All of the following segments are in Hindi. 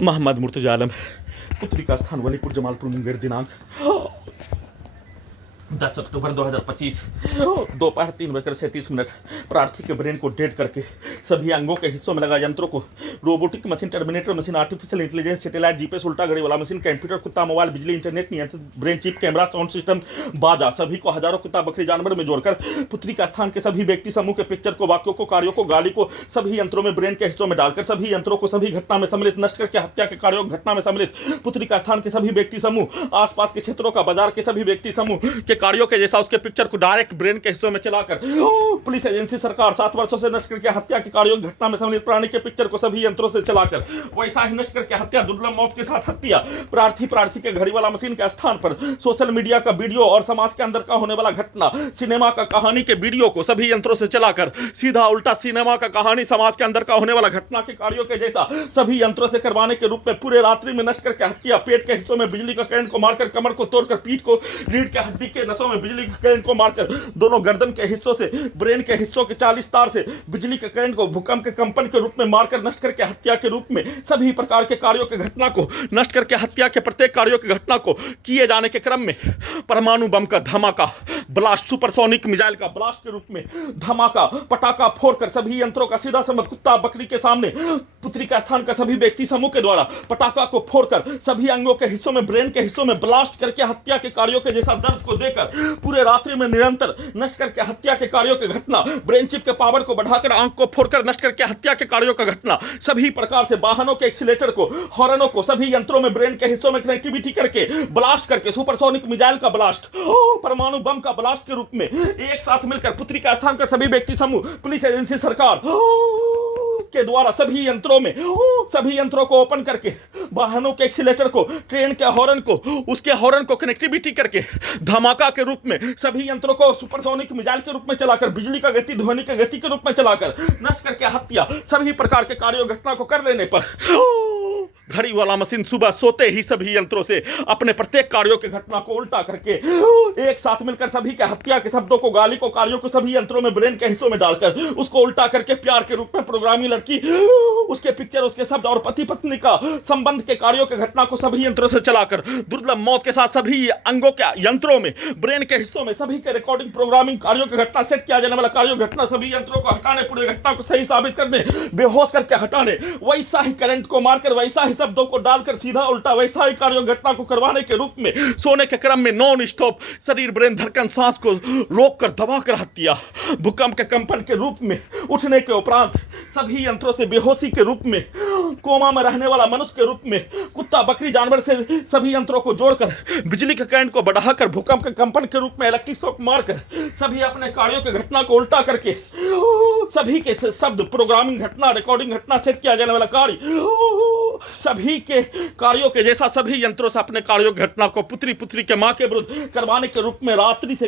मोहम्मद मुर्तजा आलम, पुत्री का स्थान वलीपुर जमालपुर मुंगेर, दिनांक 10 अक्टूबर 2025 दोपहर 3:37। प्रार्थी के ब्रेन को डेड करके सभी अंगों के हिस्सों में लगा यंत्रों को robotic machine, terminator machine, artificial intelligence, satellite, GPS, उल्टा घड़ी वाला मशीन, कंप्यूटर, कुत्ता, मोबाइल, बिजली, इंटरनेट नियंत्रित brain chip, camera, sound system, बाजा, सभी को हजारों कुत्ता बकरी जानवर में जोड़कर पुत्री का स्थान के सभी व्यक्ति समूह के पिक्चर को, वाक्यों को, कार्यों को, गाली को सभी यंत्रों में ब्रेन के हिस्सों में डालकर सभी यंत्रों को सभी घटना में सम्मिलित नष्ट करके हत्या के कार्यों घटना में सम्मिलित पुत्री का स्थान के सभी व्यक्ति समूह, आसपास के क्षेत्रों का, बाजार के सभी व्यक्ति समूह के कार्यों के जैसा उसके पिक्चर को डायरेक्ट ब्रेन के हिस्सों में चलाकर पुलिस एजेंसी सरकार 7 वर्षों से नष्ट करके हत्या के कार्यों घटना में सम्मिलित प्राणी के पिक्चर को सभी यंत्रों से चलाकर वैसा ही नष्ट करके हत्या, दुर्लभ मौत के साथ हत्या, प्रार्थी के घड़ी वाला मशीन के स्थान पर सोशल मीडिया का वीडियो और समाज के अंदर का होने वाला घटना, सिनेमा का कहानी के वीडियो को सभी यंत्रों से चलाकर सीधा उल्टा सिनेमा का कहानी समाज के अंदर का होने वाला घटना के कार्यों के जैसा सभी यंत्रों से करवाने के रूप में पूरे रात्रि में नष्ट करके हत्या, पेट के हिस्सों में बिजली का करंट को मारकर, कमर को तोड़कर, पीठ को, रीढ़ के हड्डी के नसों में बिजली के करंट को मारकर, दोनों गर्दन के हिस्सों से ब्रेन के हिस्सों के 40 तार से बिजली के करंट को भूकंप के कंपन के रूप में मारकर नष्ट करके हत्या के रूप में सभी प्रकार के कार्यों के घटना को नष्ट करके हत्या के प्रत्येक कार्यों की घटना को किए जाने के क्रम में परमाणु बम का धमाका, ब्लास्ट, सुपरसोनिक मिसाइल का ब्लास्ट के रूप में धमाका, पटाखा फोड़कर सभी यंत्रों का सीधा समझ कुत्ता बकरी के सामने पुत्री का स्थान का सभी व्यक्ति समूह के द्वारा पटाखा को फोड़कर सभी अंगों के हिस्सों में, ब्रेन के हिस्सों में ब्लास्ट करके हत्या के कार्यों के जैसा दर्द को देकर पूरे रात्रि में निरंतर नष्ट करके हत्या के कार्यों की घटना, ब्रेन चिप के पावर को बढ़ाकर आंख को फोड़कर नष्ट करके हत्या के कार्यों का घटना, सभी प्रकार से वाहनों के एक्सीलेटर को, हॉर्नों को सभी यंत्रों में ब्रेन के हिस्सों में कनेक्टिविटी करके ब्लास्ट करके सुपरसोनिक मिसाइल का ब्लास्ट, परमाणु बम का ब्लास्ट के रूप में एक साथ मिलकर पुत्री का स्थान का सभी व्यक्ति समूह, पुलिस एजेंसी सरकार के द्वारा सभी यंत्रों को ओपन करके वाहनों के एक्सीलेटर को, ट्रेन के हॉर्न को, उसके हॉर्न को कनेक्टिविटी करके धमाका के रूप में सभी यंत्रों को सुपरसोनिक मिसाइल के रूप में चलाकर, बिजली का गति, ध्वनि की गति के रूप में चलाकर नष्ट करके हत्या, सभी प्रकार के कार्यों घटना को कर लेने पर घड़ी वाला मशीन सुबह सोते ही सभी यंत्रों से अपने प्रत्येक कार्यों के घटना को उल्टा करके एक साथ मिलकर सभी के हत्या के शब्दों को, गाली को, कार्यों को सभी यंत्रों में ब्रेन के हिस्सों में डालकर उसको उल्टा करके प्यार के रूप में प्रोग्रामिंग लड़की, उसके पिक्चर, उसके शब्द और पति पत्नी का संबंध के कार्यों के घटना को सभी यंत्रों से चलाकर दुर्लभ मौत के साथ सभी अंगों के यंत्रों में, ब्रेन के हिस्सों में सभी के रिकॉर्डिंग, प्रोग्रामिंग कार्यों की घटना, सेट किया जाने वाला कार्यों घटना सभी यंत्रों को हटाने, पूरे घटना को सही साबित करने, बेहोश करके हटाने, वैसा ही करंट को मारकर, वैसा ही शब्दों को डालकर सीधा उल्टा वैसा ही कार्यों घटना को करवाने के रूप में सोने के क्रम में नॉन स्टॉप शरीर, ब्रेन, धड़कन, सांस को रोककर दबाकर हत्या, भूकंप के कंपन के रूप में उठने के उपरांत सभी यंत्रों से बेहोशी के रूप में, कोमा में रहने वाला मनुष्य के रूप में, कुत्ता बकरी जानवर से सभी यंत्रों को जोड़कर बिजली के करंट को बढ़ाकर भूकंप के कंपन के रूप में इलेक्ट्रिक शॉक मारकर सभी अपने कार्यों की घटना को उल्टा करके सभी के शब्द, प्रोग्रामिंग घटना, रिकॉर्डिंग घटना, सेट किया जाने वाला कार्य सभी के कार्यों के जैसा सभी यंत्रों से अपने कार्यों की घटना को पुत्री के मां के विरुद्ध करवाने के रूप में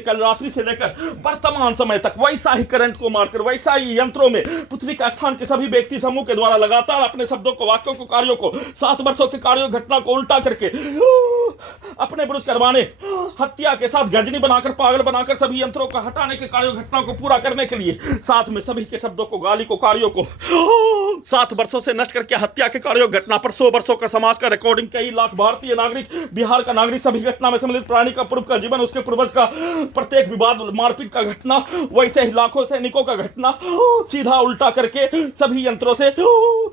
कल रात्रि से लेकर वर्तमान समय तक वैसा ही करंट को मारकर वैसा ही यंत्रों में पुत्री का स्थान के सभी व्यक्ति समूह के द्वारा लगातार अपने शब्दों को, वाक्यों को, कार्यों को, 7 वर्षों के कार्यों घटना को उल्टा करके अपने विरुद्ध करवाने, हत्या के साथ गजनी बनाकर, पागल बनाकर सभी यंत्रों को हटाने के कार्यों घटना को पूरा करने के लिए साथ में सभी के शब्दों को, गाली को, कार्यों को 7 वर्षों से नष्ट करके हत्या के कार्यों घटना पर 100 वर्षों का समाज का रिकॉर्डिंग, कई लाख भारतीय नागरिक, बिहार का नागरिक, सभी घटना में सम्मिलित प्राणी का, पूर्व का जीवन, उसके पूर्वज का प्रत्येक विवाद, मारपीट का घटना, वैसे ही लाखों सैनिकों का घटना सीधा उल्टा करके सभी यंत्रों से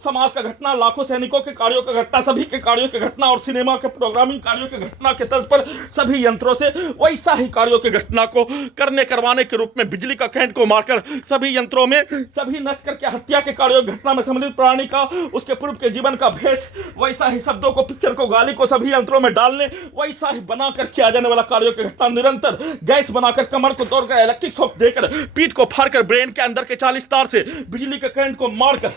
समाज का घटना, लाखों सैनिकों के कार्यों का घटना, सभी के कार्यों की घटना और सिनेमा के प्रोग्रामिंग कार्यों की घटना के तर्ज पर सभी यंत्रों से वैसा ही कार्यों की घटना को करवाने के रूप में बिजली का करंट को मारकर सभी यंत्रों में सभी नष्ट करके हत्या के कार्यों घटना में सम्मिलित प्राणी का, उसके पूर्व के जीवन का भेष, वैसा ही शब्दों को, पिक्चर को, गाली को सभी यंत्रों में डालने, वैसा ही बनाकर किया जाने वाला कार्यों की घटना, निरंतर गैस बनाकर, कमर को तोड़कर, इलेक्ट्रिक शॉक देकर, पीठ को फाड़कर, ब्रेन के अंदर के 40 तार से बिजली के करंट को मारकर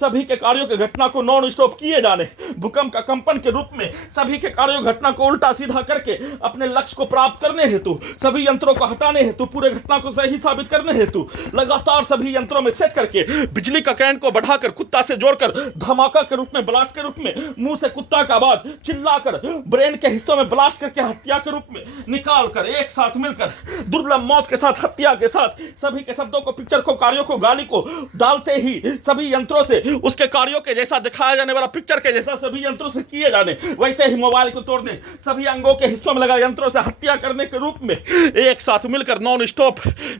सभी के कार्यों की घटना को नॉन स्टॉप किए जाने, भूकंप का कंपन के रूप में सभी के कार्यों घटना को उल्टा सीधा करके अपने लक्ष्य को प्राप्त करने हेतु, सभी यंत्रों को हटाने हेतु, पूरे घटना को सही साबित करने हेतु लगातार सभी यंत्रों में सेट करके बिजली का करंट को बढ़ाकर, कुत्ता से जोड़कर, धमाका के रूप में, ब्लास्ट के रूप में, मुंह से कुत्ता का आवाज चिल्लाकर ब्रेन के हिस्सों में ब्लास्ट करके हत्या के रूप में निकालकर एक साथ मिलकर दुर्लभ मौत के साथ, हत्या के साथ सभी के शब्दों को, पिक्चर को, कार्यों को, गाली को डालते ही सभी यंत्रों से उसके कार्यों के जैसा दिखाया जाने वाला पिक्चर के जैसा सभी यंत्रों से किए जाने, वैसे ही मोबाइल को तोड़ने, सभी अंगों के हिस्सों में लगा यंत्रों से हत्या करने के रूप में एक साथ मिलकर नॉन स्टॉप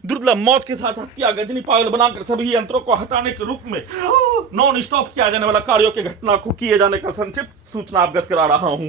दुर्लभ मौत के साथ हत्या गजनी पागल बनाकर सभी यंत्रों को हटाने के रूप में नॉन स्टॉप किया जाने वाला कार्यों की घटना को किए जाने का संक्षिप्त सूचना अवगत करा रहा हूं।